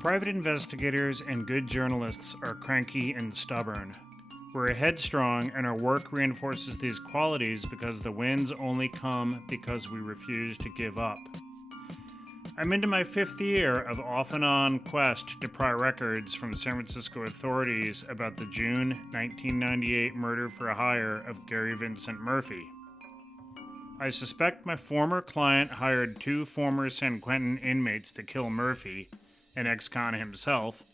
Private investigators and good journalists are cranky and stubborn. We're headstrong, and our work reinforces these qualities because the wins only come because we refuse to give up. I'm into my 5th year of off-and-on quest to pry records from San Francisco authorities about the June 1998 murder for hire of Gary Vincent Murphy. I suspect my former client hired 2 former San Quentin inmates to kill Murphy, an ex-con himself,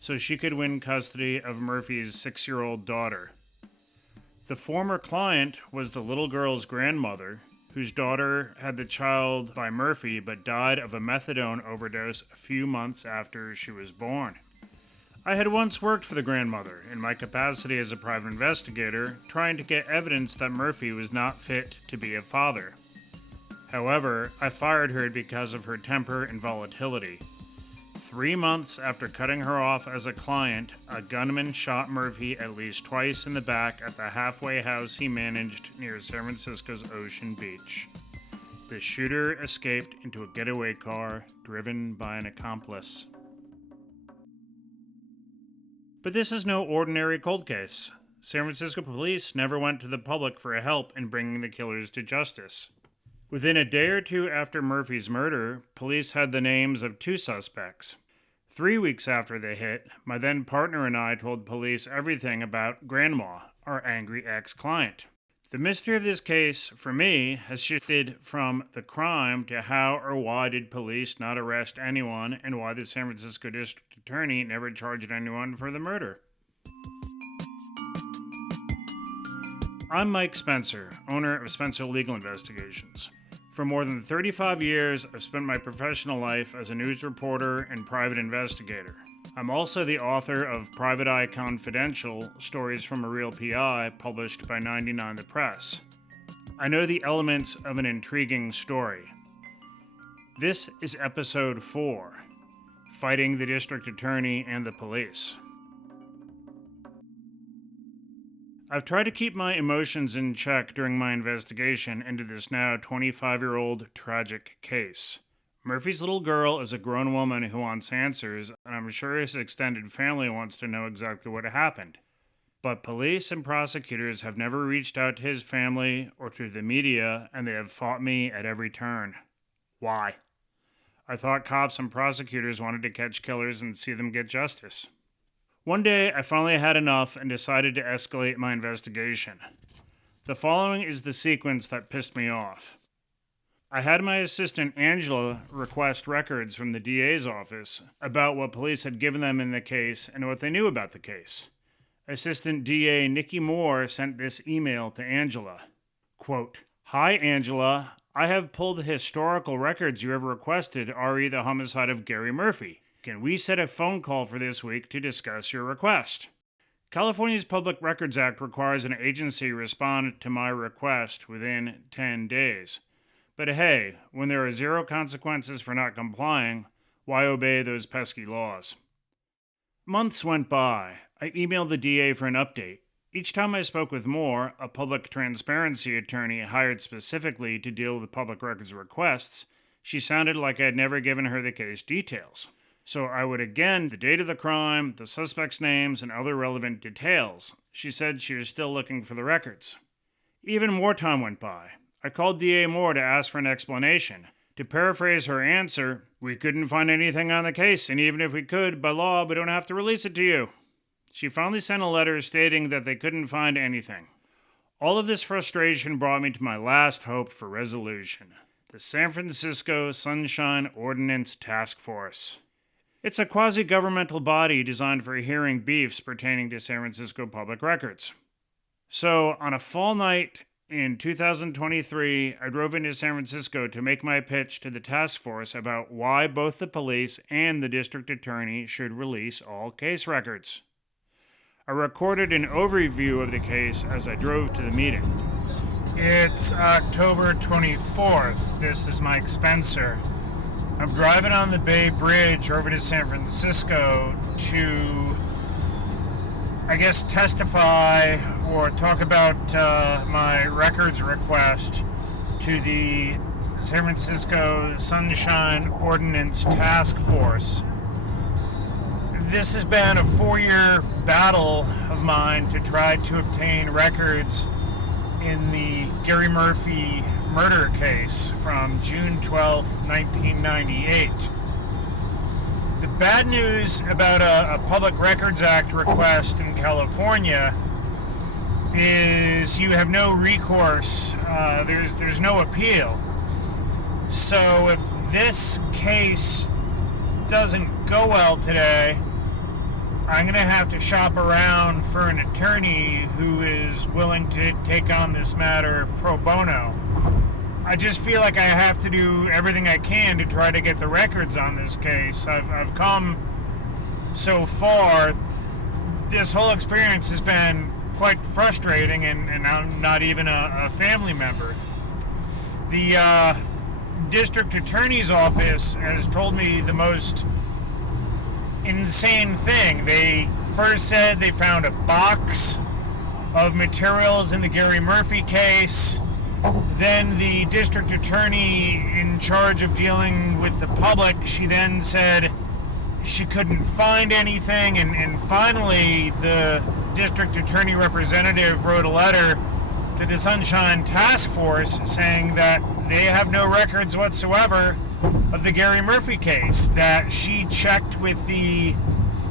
so she could win custody of Murphy's 6-year-old daughter. The former client was the little girl's grandmother, whose daughter had the child by Murphy but died of a methadone overdose a few months after she was born. I had once worked for the grandmother in my capacity as a private investigator, trying to get evidence that Murphy was not fit to be a father. However, I fired her because of her temper and volatility. 3 months after cutting her off as a client, a gunman shot Murphy at least twice in the back at the halfway house he managed near San Francisco's Ocean Beach. The shooter escaped into a getaway car driven by an accomplice. But this is no ordinary cold case. San Francisco police never went to the public for help in bringing the killers to justice. Within a day or 2 after Murphy's murder, police had the names of 2 suspects. 3 weeks after the hit, my then partner and I told police everything about Grandma, our angry ex-client. The mystery of this case, for me, has shifted from the crime to how or why did police not arrest anyone, and why the San Francisco District Attorney never charged anyone for the murder. I'm Mike Spencer, owner of Spencer Legal Investigations. For more than 35 years, I've spent my professional life as a news reporter and private investigator. I'm also the author of Private Eye Confidential, Stories from a Real PI, published by 99 The Press. I know the elements of an intriguing story. This is episode 4, Fighting the District Attorney and the Police. I've tried to keep my emotions in check during my investigation into this now 25-year-old tragic case. Murphy's little girl is a grown woman who wants answers, and I'm sure his extended family wants to know exactly what happened. But police and prosecutors have never reached out to his family or to the media, and they have fought me at every turn. Why? I thought cops and prosecutors wanted to catch killers and see them get justice. One day, I finally had enough and decided to escalate my investigation. The following is the sequence that pissed me off. I had my assistant Angela request records from the DA's office about what police had given them in the case and what they knew about the case. Assistant DA Nikki Moore sent this email to Angela. Quote, "Hi, Angela. I have pulled the historical records you have requested re the homicide of Gary Murphy. Can we set a phone call for this week to discuss your request? California's Public Records Act requires an agency respond to my request within 10 days. But hey, when there are 0 consequences for not complying, why obey those pesky laws?" Months went by. I emailed the DA for an update. Each time I spoke with Moore, a public transparency attorney hired specifically to deal with public records requests, she sounded like I had never given her the case details. So I would again the date of the crime, the suspects' names, and other relevant details. She said she was still looking for the records. Even more time went by. I called DA Moore to ask for an explanation. To paraphrase her answer, "We couldn't find anything on the case, and even if we could, by law, we don't have to release it to you." She finally sent a letter stating that they couldn't find anything. All of this frustration brought me to my last hope for resolution: the San Francisco Sunshine Ordinance Task Force. It's a quasi-governmental body designed for hearing beefs pertaining to San Francisco public records. So, on a fall night in 2023, I drove into San Francisco to make my pitch to the task force about why both the police and the district attorney should release all case records. I recorded an overview of the case as I drove to the meeting. It's October 24th. This is Mike Spencer. I'm driving on the Bay Bridge over to San Francisco to, testify or talk about my records request to the San Francisco Sunshine Ordinance Task Force. This has been a 4-year battle of mine to try to obtain records in the Gary Murphy murder case from June 12th, 1998. The bad news about a Public Records Act request in California is you have no recourse. There's no appeal. So if this case doesn't go well today, I'm going to have to shop around for an attorney who is willing to take on this matter pro bono. I just feel like I have to do everything I can to try to get the records on this case. I've come so far. This whole experience has been quite frustrating, and I'm not even a family member. The district attorney's office has told me the most insane thing. They first said they found a box of materials in the Gary Murphy case. Then the district attorney in charge of dealing with the public, she then said she couldn't find anything, and finally the district attorney representative wrote a letter to the Sunshine Task Force saying that they have no records whatsoever of the Gary Murphy case, that she checked with the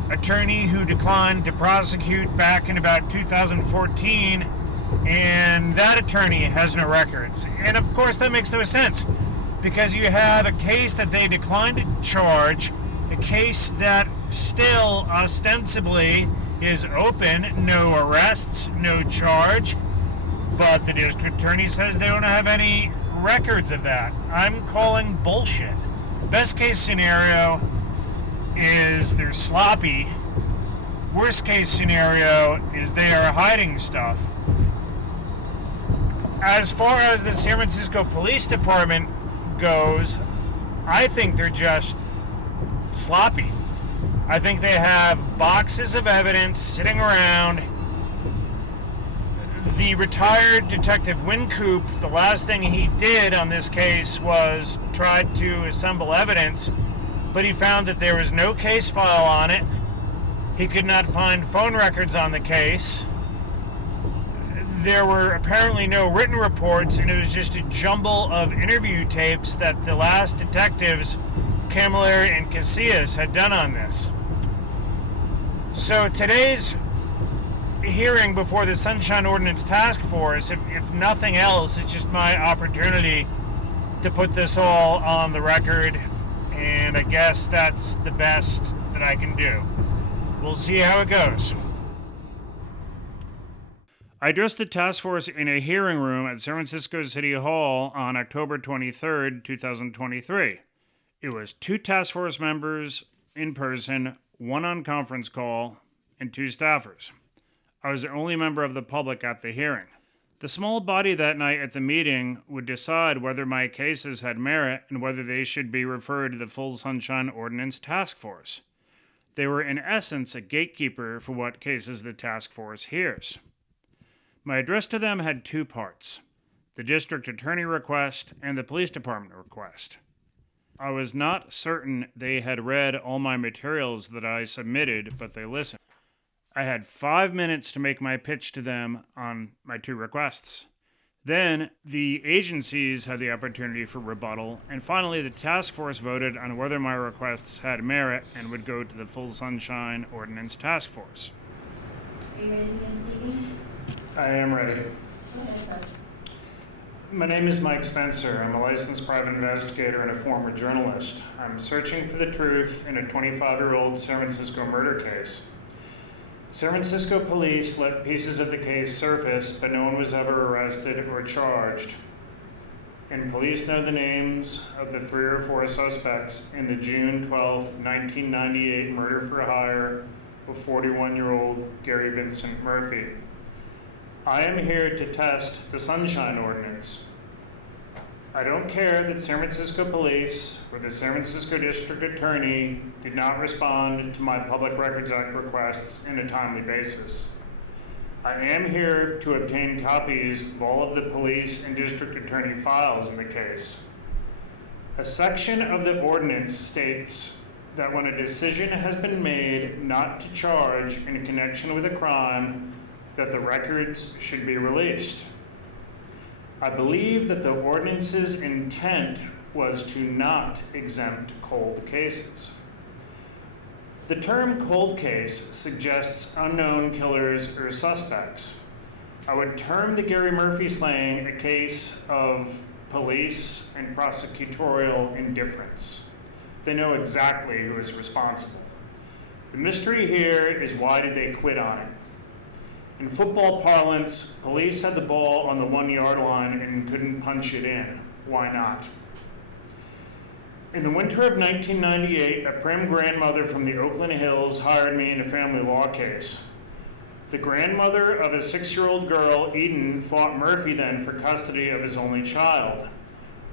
attorney who declined to prosecute back in about 2014, and that attorney has no records. And of course that makes no sense, because you have a case that they declined to charge, a case that still ostensibly is open, no arrests, no charge, but the district attorney says they don't have any records of that. I'm calling bullshit. Best case scenario is they're sloppy. Worst case scenario is they are hiding stuff. As far as the San Francisco Police Department goes, I think they're just sloppy. I think they have boxes of evidence sitting around. The retired Detective Wincoop, the last thing he did on this case was tried to assemble evidence, but he found that there was no case file on it. He could not find phone records on the case. There were apparently no written reports, and it was just a jumble of interview tapes that the last detectives, Camilleri and Casillas, had done on this. So today's hearing before the Sunshine Ordinance Task Force, if nothing else, it's just my opportunity to put this all on the record, and I guess that's the best that I can do. We'll see how it goes. I addressed the task force in a hearing room at San Francisco City Hall on October 23rd, 2023. It was 2 task force members in person, 1 on conference call, and 2 staffers. I was the only member of the public at the hearing. The small body that night at the meeting would decide whether my cases had merit and whether they should be referred to the full Sunshine Ordinance Task Force. They were in essence a gatekeeper for what cases the task force hears. My address to them had 2 parts: the district attorney request and the police department request. I was not certain they had read all my materials that I submitted, but they listened. I had 5 minutes to make my pitch to them on my 2 requests. Then the agencies had the opportunity for rebuttal, and finally the task force voted on whether my requests had merit and would go to the full Sunshine Ordinance Task Force. Are you ready to begin speaking? I am ready. Okay, sir. My name is Mike Spencer. I'm a licensed private investigator and a former journalist. I'm searching for the truth in a 25-year-old San Francisco murder case. San Francisco police let pieces of the case surface, but no one was ever arrested or charged. And police know the names of the 3 or 4 suspects in the June 12, 1998 murder for hire of 41-year-old Gary Vincent Murphy. I am here to test the Sunshine Ordinance. I don't care that San Francisco Police or the San Francisco District Attorney did not respond to my Public Records Act requests in a timely basis. I am here to obtain copies of all of the police and district attorney files in the case. A section of the ordinance states that when a decision has been made not to charge in connection with a crime, that the records should be released. I believe that the ordinance's intent was to not exempt cold cases. The term cold case suggests unknown killers or suspects. I would term the Gary Murphy slaying a case of police and prosecutorial indifference. They know exactly who is responsible. The mystery here is, why did they quit on it? In football parlance, police had the ball on the 1 yard line and couldn't punch it in. Why not? In the winter of 1998, a prim grandmother from the Oakland Hills hired me in a family law case. The grandmother of a 6-year-old girl, Eden, fought Murphy then for custody of his only child.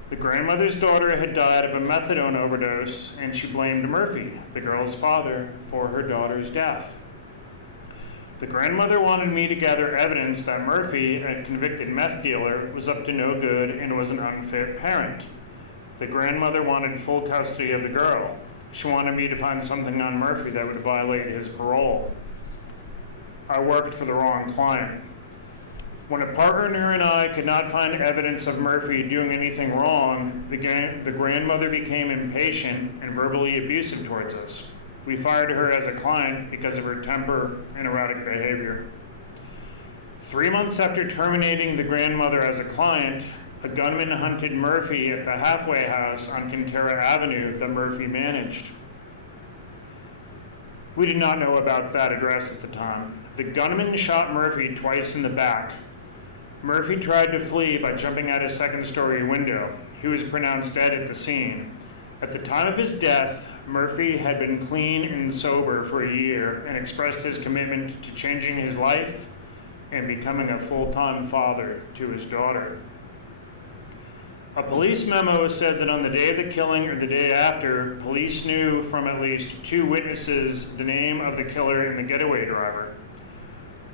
The grandmother's daughter had died of a methadone overdose, and she blamed Murphy, the girl's father, for her daughter's death. The grandmother wanted me to gather evidence that Murphy, a convicted meth dealer, was up to no good and was an unfit parent. The grandmother wanted full custody of the girl. She wanted me to find something on Murphy that would violate his parole. I worked for the wrong client. When a partner and I could not find evidence of Murphy doing anything wrong, the grandmother became impatient and verbally abusive towards us. We fired her as a client because of her temper and erratic behavior. 3 months after terminating the grandmother as a client, a gunman hunted Murphy at the halfway house on Quintero Avenue that Murphy managed. We did not know about that address at the time. The gunman shot Murphy twice in the back. Murphy tried to flee by jumping out a second-story window. He was pronounced dead at the scene. At the time of his death, Murphy had been clean and sober for a year and expressed his commitment to changing his life and becoming a full-time father to his daughter. A police memo said that on the day of the killing or the day after, police knew from at least 2 witnesses the name of the killer and the getaway driver.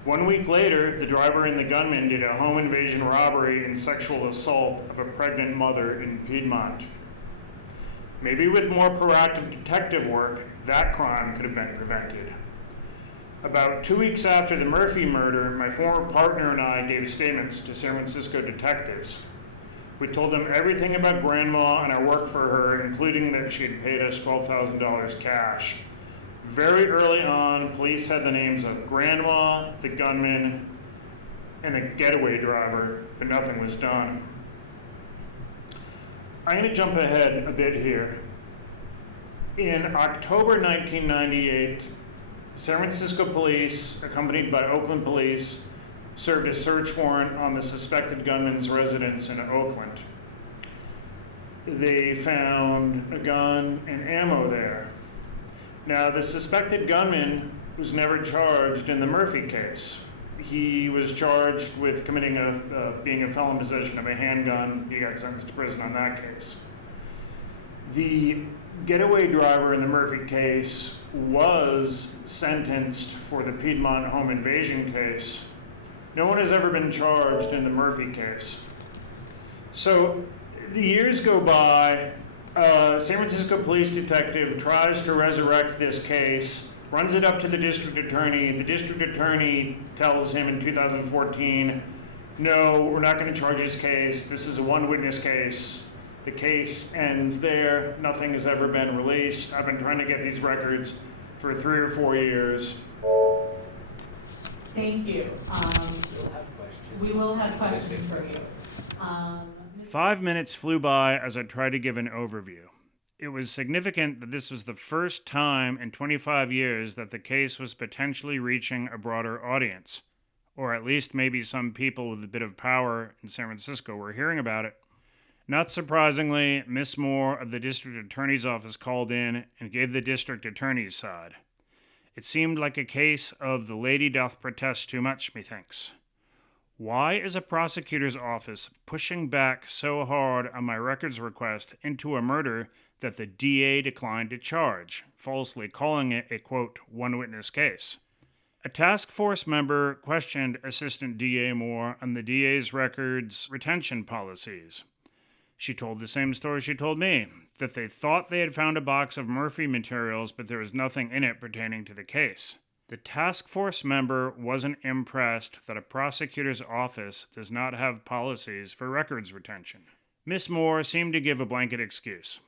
1 week later, the driver and the gunman did a home invasion robbery and sexual assault of a pregnant mother in Piedmont. Maybe with more proactive detective work, that crime could have been prevented. About 2 weeks after the Murphy murder, my former partner and I gave statements to San Francisco detectives. We told them everything about Grandma and our work for her, including that she had paid us $12,000 cash. Very early on, police had the names of Grandma, the gunman, and the getaway driver, but nothing was done. I'm going to jump ahead a bit here. In October 1998, San Francisco police, accompanied by Oakland police, served a search warrant on the suspected gunman's residence in Oakland. They found a gun and ammo there. Now, the suspected gunman was never charged in the Murphy case. He was charged with being a felon in possession of a handgun. He got sentenced to prison on that case. The getaway driver in the Murphy case was sentenced for the Piedmont home invasion case. No one has ever been charged in the Murphy case. So the years go by. San Francisco police detective tries to resurrect this case, runs it up to the district attorney. The district attorney tells him in 2014, no, we're not going to charge this case. This is a one-witness case. The case ends there. Nothing has ever been released. I've been trying to get these records for 3 or 4 years. Thank you. We will have questions for you. 5 minutes flew by as I tried to give an overview. It was significant that this was the first time in 25 years that the case was potentially reaching a broader audience, or at least maybe some people with a bit of power in San Francisco were hearing about it. Not surprisingly, Miss Moore of the district attorney's office called in and gave the district attorney's side. It seemed like a case of the lady doth protest too much, methinks. Why is a prosecutor's office pushing back so hard on my records request into a murder that the DA declined to charge, falsely calling it a, quote, one-witness case? A task force member questioned Assistant DA Moore on the DA's records retention policies. She told the same story she told me. that they thought they had found a box of Murphy materials, but there was nothing in it pertaining to the case. The task force member wasn't impressed that a prosecutor's office does not have policies for records retention. Miss Moore seemed to give a blanket excuse.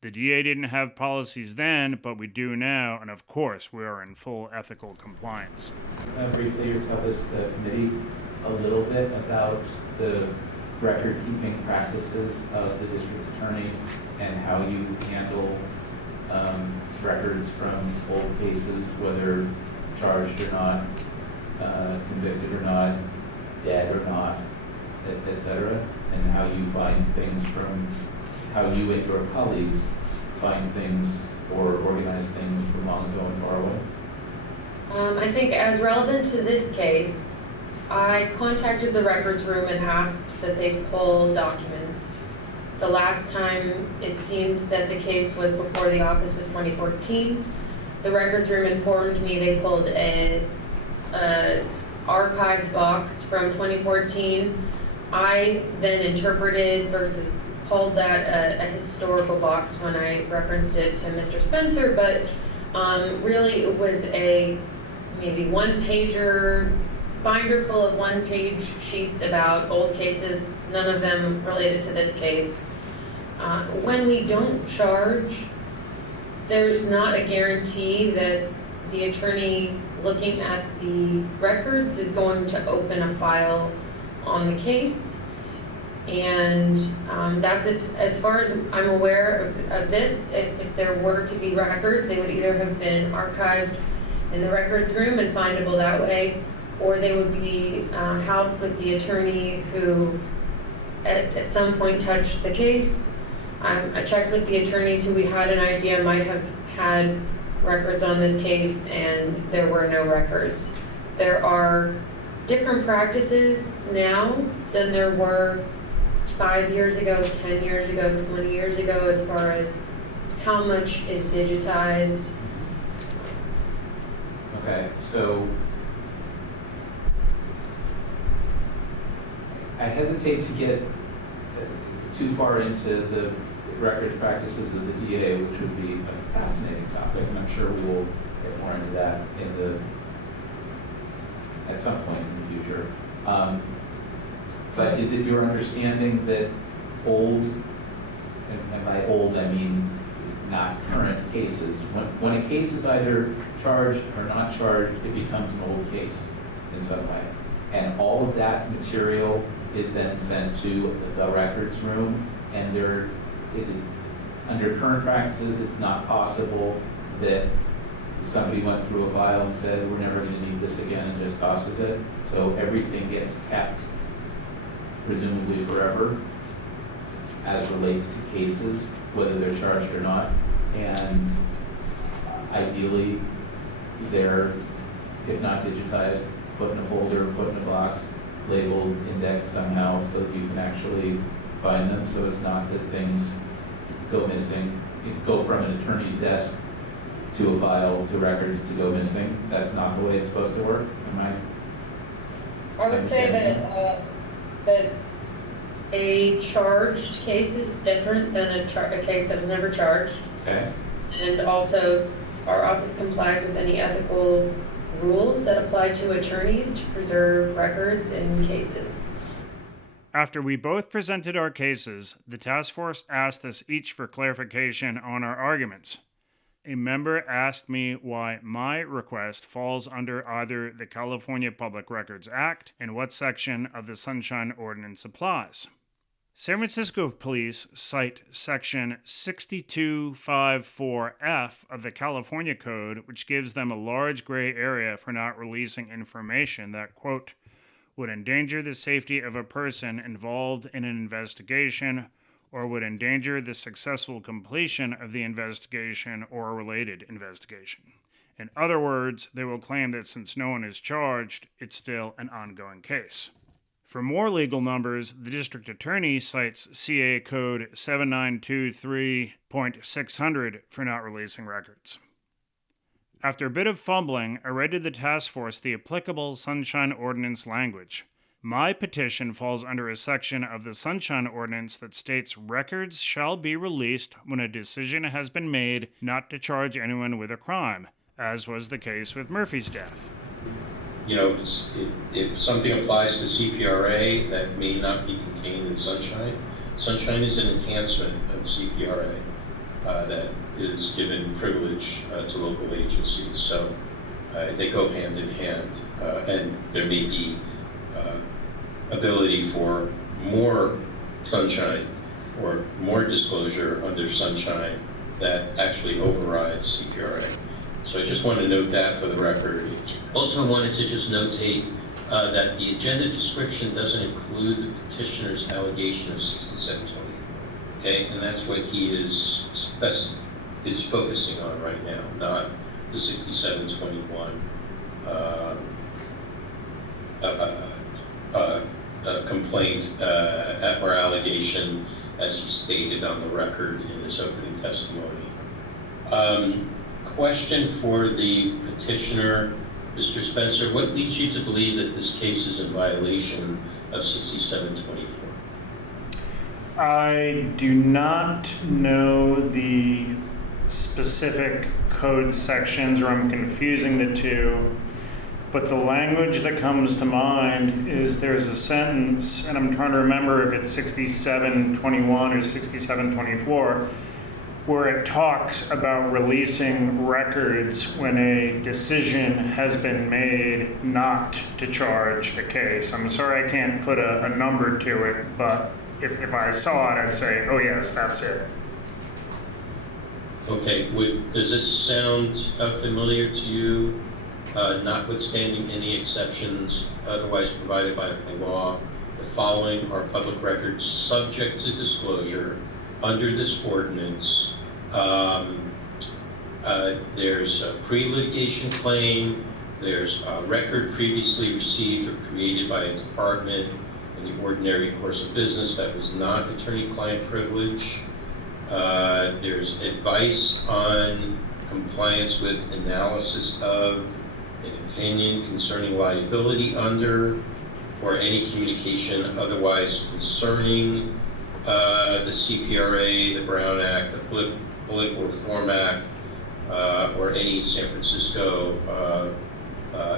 The DA didn't have policies then, but we do now, and of course we are in full ethical compliance. Briefly, tell this committee a little bit about the record-keeping practices of the district attorney and how you handle records from old cases, whether charged or not, convicted or not, dead or not, etc., and how you find things from, how you and your colleagues find things or organize things from long ago and far away? I think as relevant to this case, I contacted the records room and asked that they pull documents. The last time it seemed that the case was before the office was 2014. The records room informed me they pulled a archived box from 2014. I then interpreted versus called that a historical box when I referenced it to Mr. Spencer, but really it was a maybe one-pager binder full of one-page sheets about old cases, none of them related to this case. When we don't charge, there's not a guarantee that the attorney looking at the records is going to open a file on the case. And that's as far as I'm aware of this. If there were to be records, they would either have been archived in the records room and findable that way, or they would be housed with the attorney who at some point touched the case. I checked with the attorneys who we had an idea might have had records on this case, and there were no records. There are different practices now than there were 5 years ago, 10 years ago, 20 years ago, as far as how much is digitized. Okay, so I hesitate to get too far into the records practices of the DA, which would be a fascinating topic, and I'm sure we will get more into that at some point in the future. But is it your understanding that old, and by old I mean not current cases, when a case is either charged or not charged, it becomes an old case in some way, and all of that material is then sent to the records room, and under current practices, it's not possible that somebody went through a file and said, we're never going to need this again, and just tosses it. So everything gets kept, presumably forever, as relates to cases, whether they're charged or not. And ideally, they're, if not digitized, put in a folder, put in a box, labeled, indexed somehow, so that you can actually find them. So it's not that things go missing, go from an attorney's desk to a file to records to go missing. That's not the way it's supposed to work. Am I would say that a charged case is different than a case that was never charged. Okay. And also, our office complies with any ethical rules that apply to attorneys to preserve records in cases. After we both presented our cases, the task force asked us each for clarification on our arguments. A member asked me why my request falls under either the California Public Records Act and what section of the Sunshine Ordinance applies. San Francisco police cite section 6254F of the California Code, which gives them a large gray area for not releasing information that, quote, would endanger the safety of a person involved in an investigation or would endanger the successful completion of the investigation or a related investigation. In other words, they will claim that since no one is charged, it's still an ongoing case. For more legal numbers, the district attorney cites CA Code 7923.600 for not releasing records. After a bit of fumbling, I read to the task force the applicable Sunshine Ordinance language. My petition falls under a section of the Sunshine Ordinance that states records shall be released when a decision has been made not to charge anyone with a crime, as was the case with Murphy's death. You know, if something applies to CPRA that may not be contained in Sunshine, Sunshine is an enhancement of CPRA that is given privilege to local agencies. So they go hand in hand, and there may be ability for more Sunshine or more disclosure under Sunshine that actually overrides CPRA. So I just want to note that for the record. Also wanted to just notate that the agenda description doesn't include the petitioner's allegation of 6720. Okay, and that's what he is focusing on right now, not the 6721 complaint or allegation as he stated on the record in his opening testimony. Question for the petitioner, Mr. Spencer, what leads you to believe that this case is in violation of 6724? I do not know the specific code sections, or I'm confusing the two, but the language that comes to mind is there's a sentence, and I'm trying to remember if it's 6721 or 6724, where it talks about releasing records when a decision has been made not to charge a case. I'm sorry I can't put a number to it, but if I saw it, I'd say, oh yes, that's it. Okay, does this sound familiar to you? Notwithstanding any exceptions otherwise provided by the law, the following are public records subject to disclosure under this ordinance. There's a pre-litigation claim, there's a record previously received or created by a department in the ordinary course of business that was not attorney-client privilege. There's advice on compliance with analysis of an opinion concerning liability under or any communication otherwise concerning the CPRA, the Brown Act, the Political Reform Act, or any San Francisco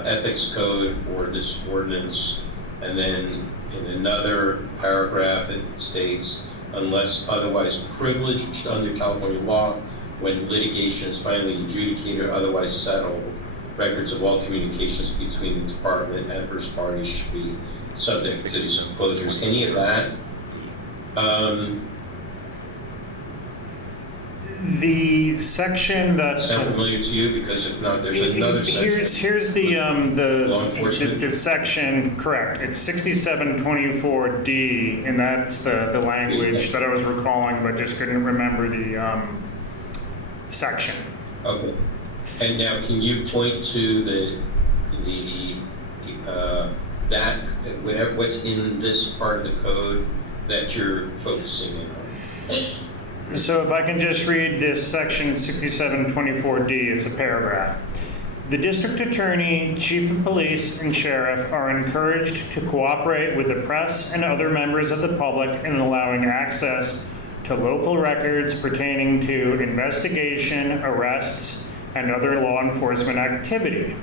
ethics code or this ordinance. And then in another paragraph it states, unless otherwise privileged under California law, when litigation is finally adjudicated or otherwise settled, records of all communications between the department and adverse parties should be subject to disclosures. Any of that? The section that Sound familiar to you? Because if not, there's another section. Here's the Law enforcement. the section, correct. It's 6724D, and that's the language that I was recalling, but just couldn't remember the section. Okay. And now, can you point to what's in this part of the code that you're focusing in on? So if I can just read this section 6724D, it's a paragraph. The district attorney, chief of police, and sheriff are encouraged to cooperate with the press and other members of the public in allowing access to local records pertaining to investigation, arrests, and other law enforcement activity.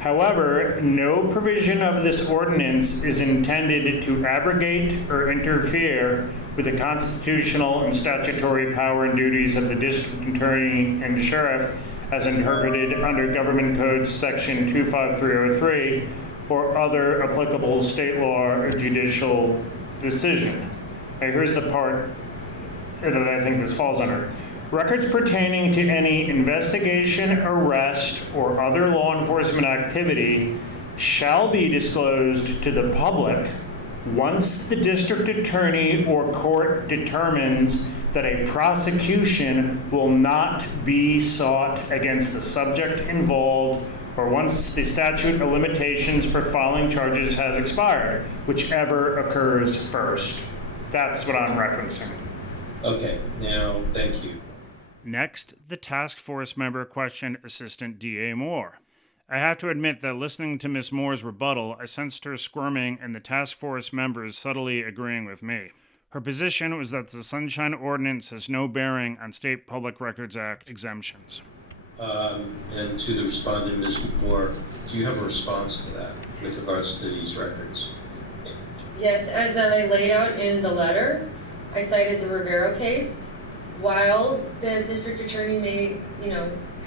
However, no provision of this ordinance is intended to abrogate or interfere with the constitutional and statutory power and duties of the district attorney and sheriff as interpreted under Government Code Section 25303 or other applicable state law or judicial decision. Now, here's the part that I think this falls under. Records pertaining to any investigation, arrest, or other law enforcement activity shall be disclosed to the public once the district attorney or court determines that a prosecution will not be sought against the subject involved, or once the statute of limitations for filing charges has expired, whichever occurs first. That's what I'm referencing. Okay, now, thank you. Next, the task force member questioned Assistant DA Moore. I have to admit that listening to Miss Moore's rebuttal, I sensed her squirming and the task force members subtly agreeing with me. Her position was that the Sunshine Ordinance has no bearing on State Public Records Act exemptions. And to the respondent, Ms. Moore, do you have a response to that with regards to these records? Yes, as I laid out in the letter, I cited the Rivero case. While the district attorney may,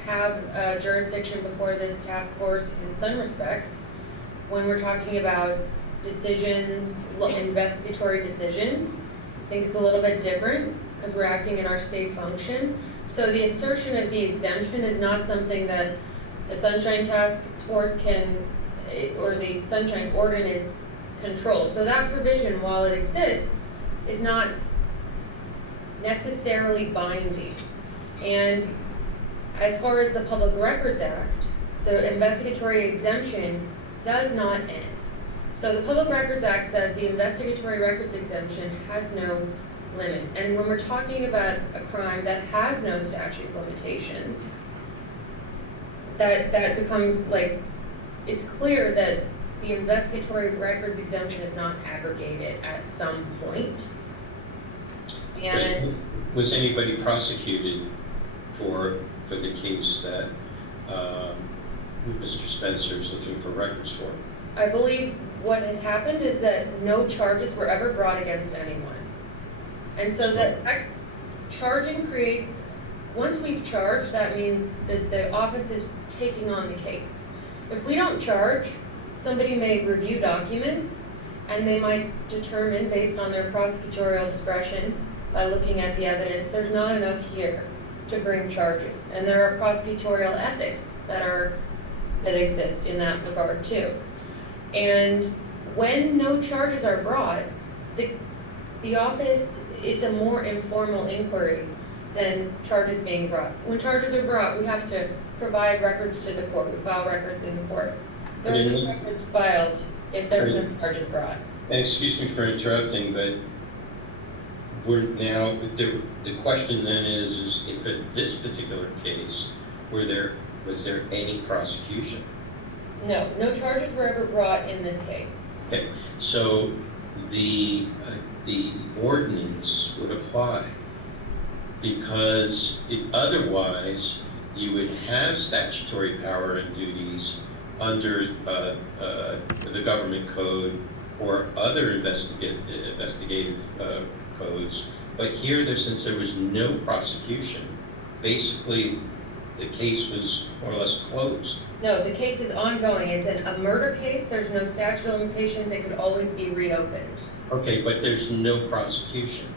have jurisdiction before this task force in some respects, when we're talking about decisions, investigatory decisions, I think it's a little bit different because we're acting in our state function. So the assertion of the exemption is not something that the Sunshine Task Force or the Sunshine Ordinance control. So that provision, while it exists, is not necessarily binding. And as far as the Public Records Act, the investigatory exemption does not end. So the Public Records Act says the investigatory records exemption has no limit. And when we're talking about a crime that has no statute of limitations, that becomes like, it's clear that the investigatory records exemption is not abrogated at some point. And was anybody prosecuted for the case that Mr. Spencer is looking for records for? I believe what has happened is that no charges were ever brought against anyone. And so that charging creates, once we've charged, that means that the office is taking on the case. If we don't charge, somebody may review documents and they might determine based on their prosecutorial discretion by looking at the evidence, there's not enough here to bring charges. And there are prosecutorial ethics that exist in that regard too. And when no charges are brought, the office, it's a more informal inquiry than charges being brought. When charges are brought, we have to provide records to the court. We file records in the court. There are no records filed if there's no charges brought. And excuse me for interrupting, but we're now, the question then is if in this particular case, was there any prosecution? No charges were ever brought in this case. Okay, so the ordinance would apply because otherwise you would have statutory power and duties under the government code or other investigative codes. But here, since there was no prosecution, basically the case was more or less closed. No, the case is ongoing. It's a murder case. There's no statute of limitations. It could always be reopened. Okay, but there's no prosecution.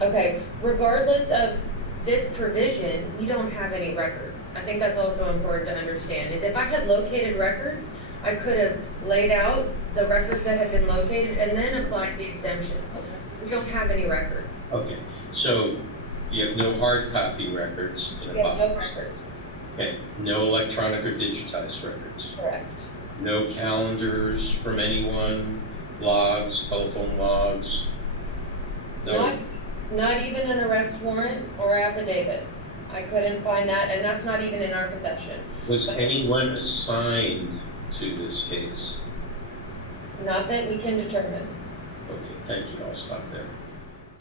Okay, regardless of this provision, we don't have any records. I think that's also important to understand, is if I had located records, I could have laid out the records that have been located and then applied the exemptions. We don't have any records. Okay, so you have no hard copy records in a We have no box. records. Okay, no electronic or digitized records. Correct. No calendars from anyone, logs, telephone logs. No. Not even an arrest warrant or affidavit. I couldn't find that, and that's not even in our possession. Was anyone assigned to this case? Not that we can determine. Okay, thank you. I'll stop there.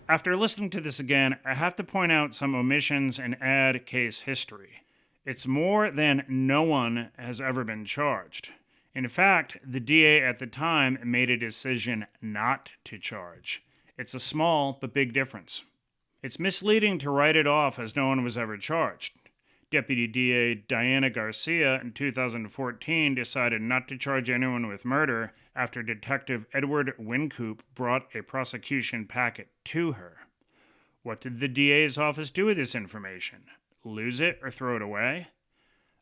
After listening to this again, I have to point out some omissions and add case history. It's more than no one has ever been charged. In fact, the DA at the time made a decision not to charge. It's a small but big difference. It's misleading to write it off as no one was ever charged. Deputy DA Diana Garcia in 2014 decided not to charge anyone with murder after Detective Edward Wincoop brought a prosecution packet to her. What did the DA's office do with this information? Lose it or throw it away?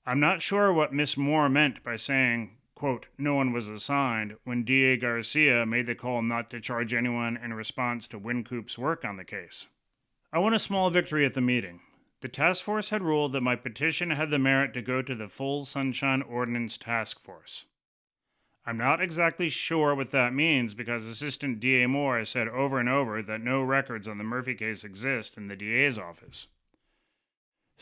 I'm not sure what Miss Moore meant by saying, quote, no one was assigned when DA Garcia made the call not to charge anyone in response to Wincoop's work on the case. I won a small victory at the meeting. The task force had ruled that my petition had the merit to go to the full Sunshine Ordinance Task Force. I'm not exactly sure what that means because Assistant DA Moore has said over and over that no records on the Murphy case exist in the DA's office.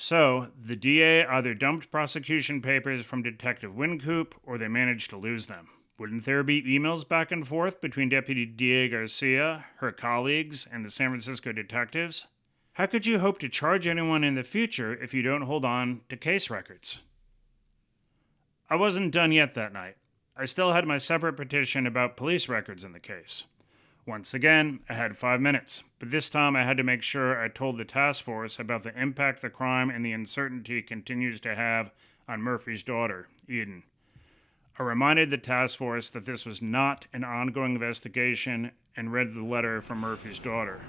So, the DA either dumped prosecution papers from Detective Wincoop or they managed to lose them. Wouldn't there be emails back and forth between Deputy DA Garcia, her colleagues, and the San Francisco detectives? How could you hope to charge anyone in the future if you don't hold on to case records? I wasn't done yet that night. I still had my separate petition about police records in the case. Once again, I had 5 minutes, but this time I had to make sure I told the task force about the impact the crime and the uncertainty continues to have on Murphy's daughter, Eden. I reminded the task force that this was not an ongoing investigation and read the letter from Murphy's daughter.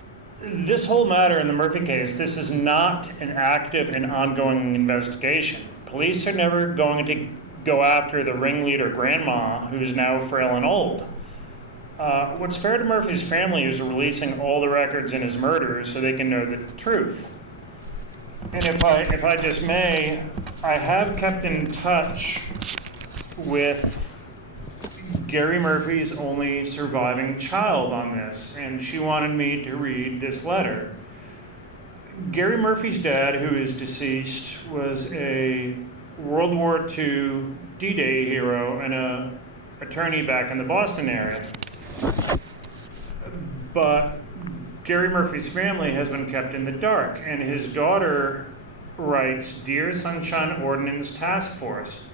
This whole matter in the Murphy case, this is not an active and ongoing investigation. Police are never going to go after the ringleader grandma, who's now frail and old. What's fair to Murphy's family is releasing all the records in his murder so they can know the truth. And if I just may, I have kept in touch with Gary Murphy's only surviving child on this, and she wanted me to read this letter. Gary Murphy's dad, who is deceased, was a World War II D-Day hero and an attorney back in the Boston area. But Gary Murphy's family has been kept in the dark, and his daughter writes, "Dear Sunshine Ordinance Task Force,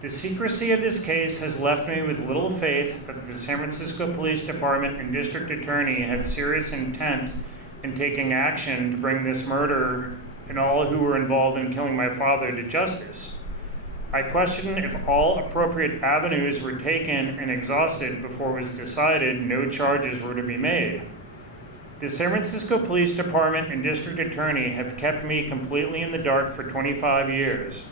the secrecy of this case has left me with little faith that the San Francisco Police Department and District Attorney had serious intent in taking action to bring this murder and all who were involved in killing my father to justice. I question if all appropriate avenues were taken and exhausted before it was decided no charges were to be made. The San Francisco Police Department and District Attorney have kept me completely in the dark for 25 years.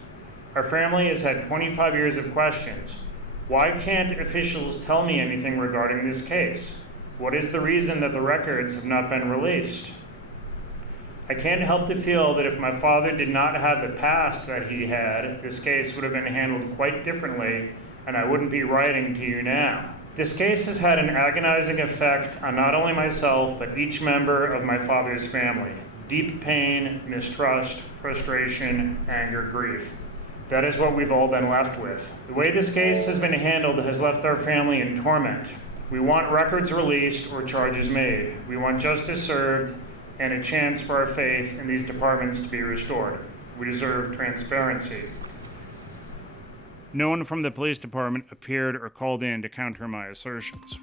Our family has had 25 years of questions. Why can't officials tell me anything regarding this case? What is the reason that the records have not been released? I can't help to feel that if my father did not have the past that he had, this case would have been handled quite differently, and I wouldn't be writing to you now. This case has had an agonizing effect on not only myself, but each member of my father's family. Deep pain, mistrust, frustration, anger, grief. That is what we've all been left with. The way this case has been handled has left our family in torment. We want records released or charges made. We want justice served and a chance for our faith in these departments to be restored. We deserve transparency." No one from the police department appeared or called in to counter my assertions.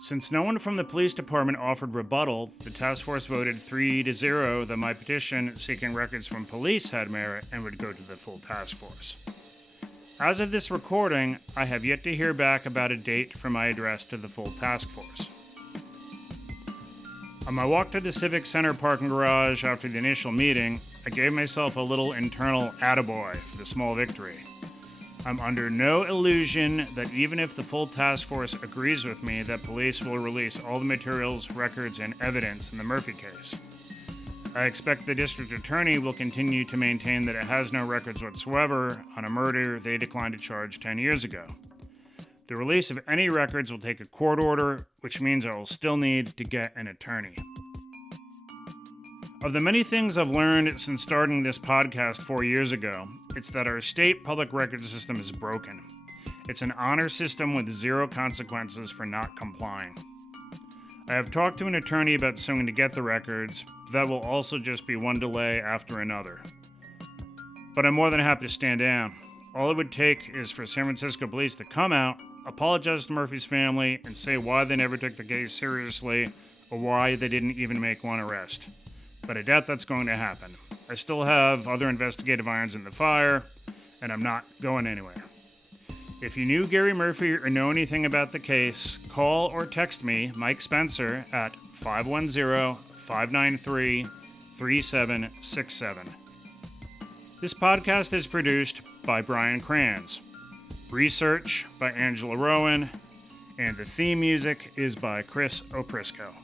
Since no one from the police department offered rebuttal, the task force voted 3-0 that my petition seeking records from police had merit and would go to the full task force. As of this recording, I have yet to hear back about a date for my address to the full task force. On my walk to the Civic Center parking garage after the initial meeting, I gave myself a little internal attaboy for the small victory. I'm under no illusion that even if the full task force agrees with me that police will release all the materials, records, and evidence in the Murphy case. I expect the district attorney will continue to maintain that it has no records whatsoever on a murder they declined to charge 10 years ago. The release of any records will take a court order, which means I will still need to get an attorney. Of the many things I've learned since starting this podcast 4 years ago, it's that our state public record system is broken. It's an honor system with zero consequences for not complying. I have talked to an attorney about suing to get the records. That will also just be one delay after another. But I'm more than happy to stand down. All it would take is for San Francisco police to come out, apologize to Murphy's family, and say why they never took the case seriously or why they didn't even make one arrest. But I doubt that's going to happen. I still have other investigative irons in the fire, and I'm not going anywhere. If you knew Gary Murphy or know anything about the case, call or text me, Mike Spencer, at 510-593-3767. This podcast is produced by Brian Kranz. Research by Angela Rowan, and the theme music is by Chris Oprisco.